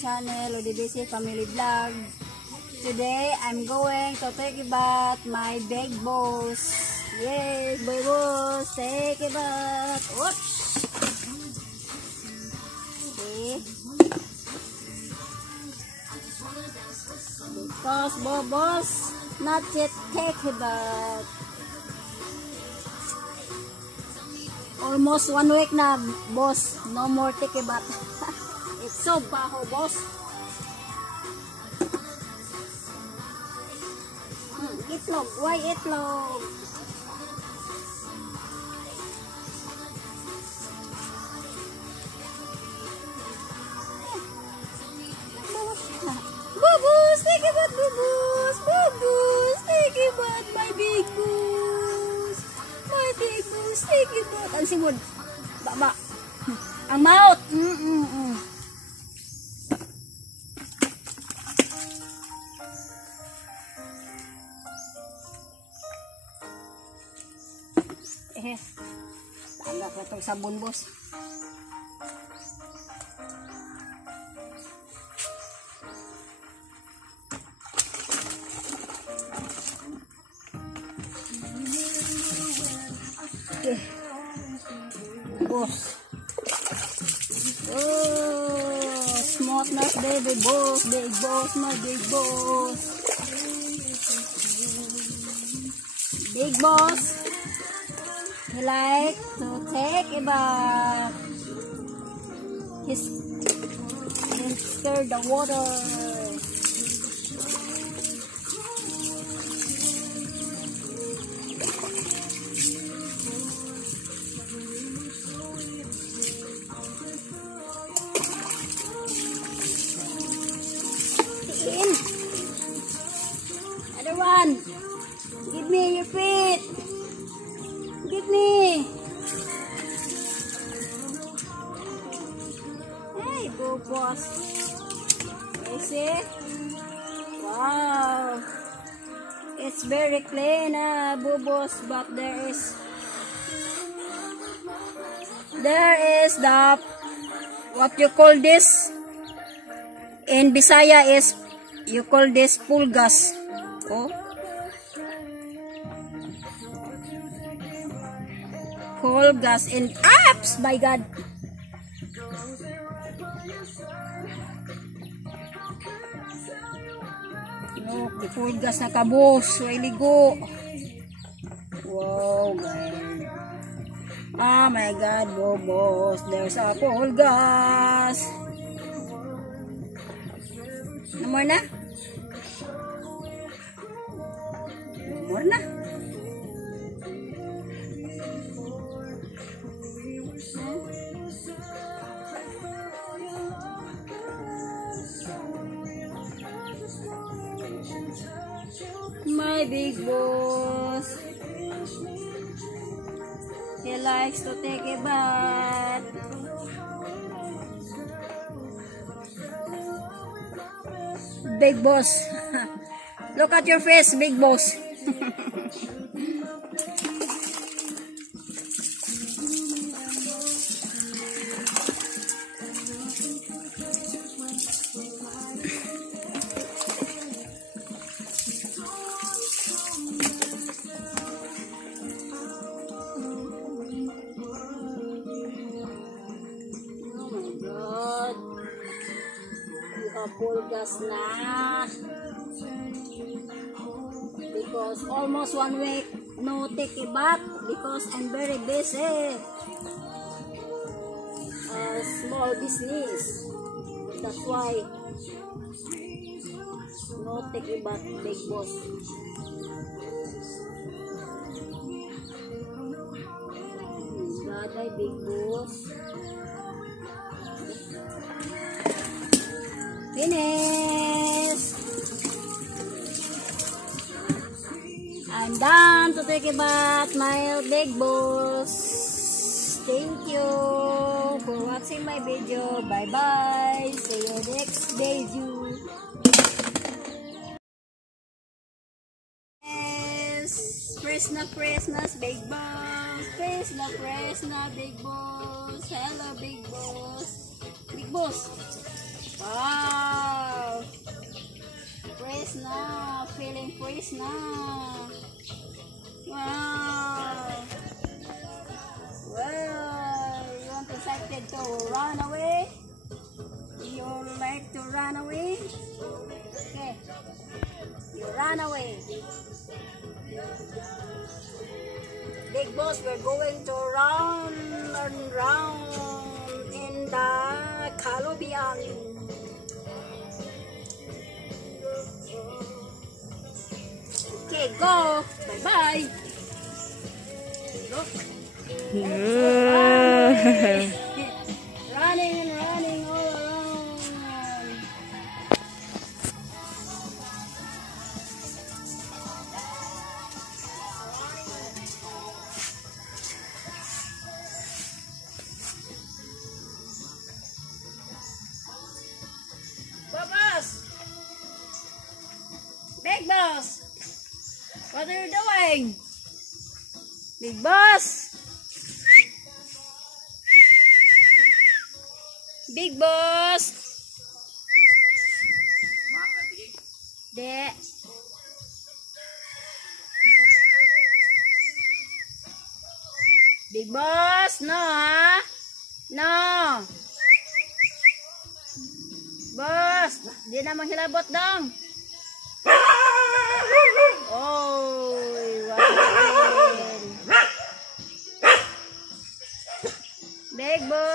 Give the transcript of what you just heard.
channel, ODBC Family Vlog. Today, I'm going to take a bath my big boss. Yes, big boss, take a bath. Oops. Okay. Because boss not yet take a bath. Almost 1 week na, boss. No more take a bath. It's so baho, boss. Itlog. Why itlog? Bubus, take a bath, bubus. Bubus, take a bath, my big boss. My big boss, take a bath. Ang simod. Baba. Ang mouth. Tanda ko itong sabon, boss. Okay. Boss. Oh, smartness, baby boss. Big boss, my big boss. Big boss. He like to take a bath. He's scared the water. In. Other one. Give me your feet. Give me. Hey, boss. You see? Wow. It's very clean, boss, but there is the, what you call this? In Bisaya is, you call this pulgas. Oh. Coal gas and apps, my God. Look, the coal gas na kabos. Way ligo. Wow, man. Oh my God, boss. There's a coal gas. No more na? No more na? My big boss, he likes to take a bath. Big boss, look at your face, big boss. Pulgas na because almost 1 week no take a bath because I'm very busy, small business, that's why no take a bath, big boss. Gaday, big boss. Finish. I'm done to take a bath, my big boss. Thank you for watching my video. Bye bye. See you next video. Press na big boss. Press na big boss. Hello big boss. Big boss. Wow! Fresh na. Feeling fresh na. Wow! Well, you want excited to run away? You like to run away? Okay. You run away. Big boss, we're going to round and round in the Caribbean. Okay, go. Bye-bye. Look. Running and running all around. Boss! Big boss! What are you doing? Big boss! Big boss! De. Big boss, no ha? No. Boss, di na manghilabot dong. Oh, what happened? Big boss.